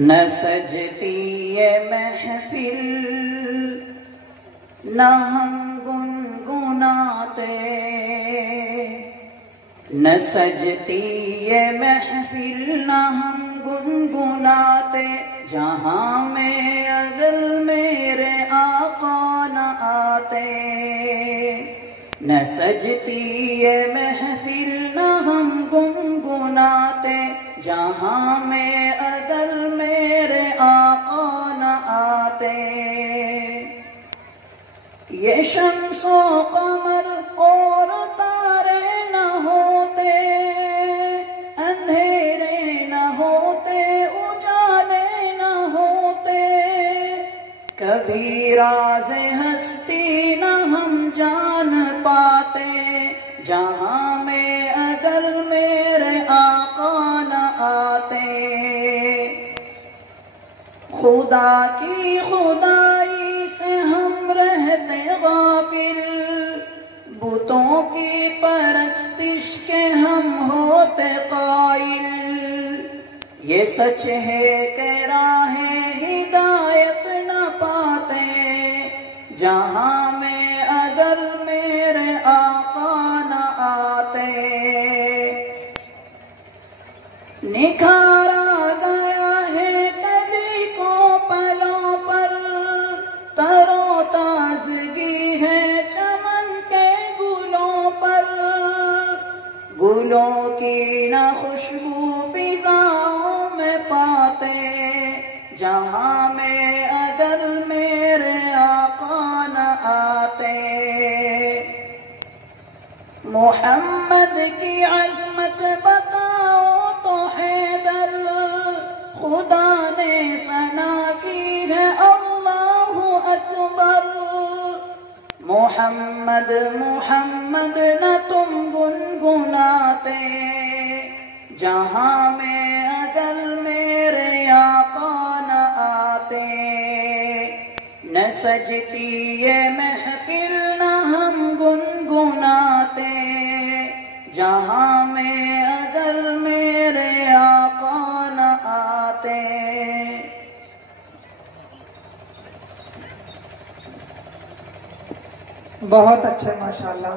نہ سجتی یہ محفل نہ ہم گنگناتے، نہ سجتی یہ محفل نہ ہم گنگناتے، جہاں میں اگر میرے آقا نہ آتے۔ نہ سجتی یہ محفل نہ ہم گنگناتے، جہاں میں اگر میرے آقا نہ آتے۔ یہ شمس و قمر اور تارے نہ ہوتے، اندھیرے نہ ہوتے، اجالے نہ ہوتے، کبھی راز ہستی نہ ہم جان پاتے، جہاں میں اگر میرے آقا نہ آتے۔ خدا کی خدائی سے ہم رہتے غافل، بتوں کی پرستش کے ہم ہوتے قائل۔ یہ سچ ہے کہ راہ ہدایت نہ پاتے، جہاں میں اگر میرے آقا نہ آتے۔ نکھارا گیا ہے کلی کو پلوں پر، تر و تازگی ہے چمن کے گلوں پر، گلوں کی نہ خوشبو فضاؤں میں پاتے، جہاں میں اگر میرے آقا نہ آتے۔ محمد کی عظمت بتاؤ تو حیدر، خدا نے ثنا کی ہے اللہ اکبر۔ محمد محمد نہ تم گنگناتے، جہاں میں اگر میرے آقا نہ آتے۔ نہ سجتی یہ محفل نہ ہم گنگناتے، جہاں میں اگر میرے آقا نہ آتے۔ بہت اچھے ماشاءاللہ۔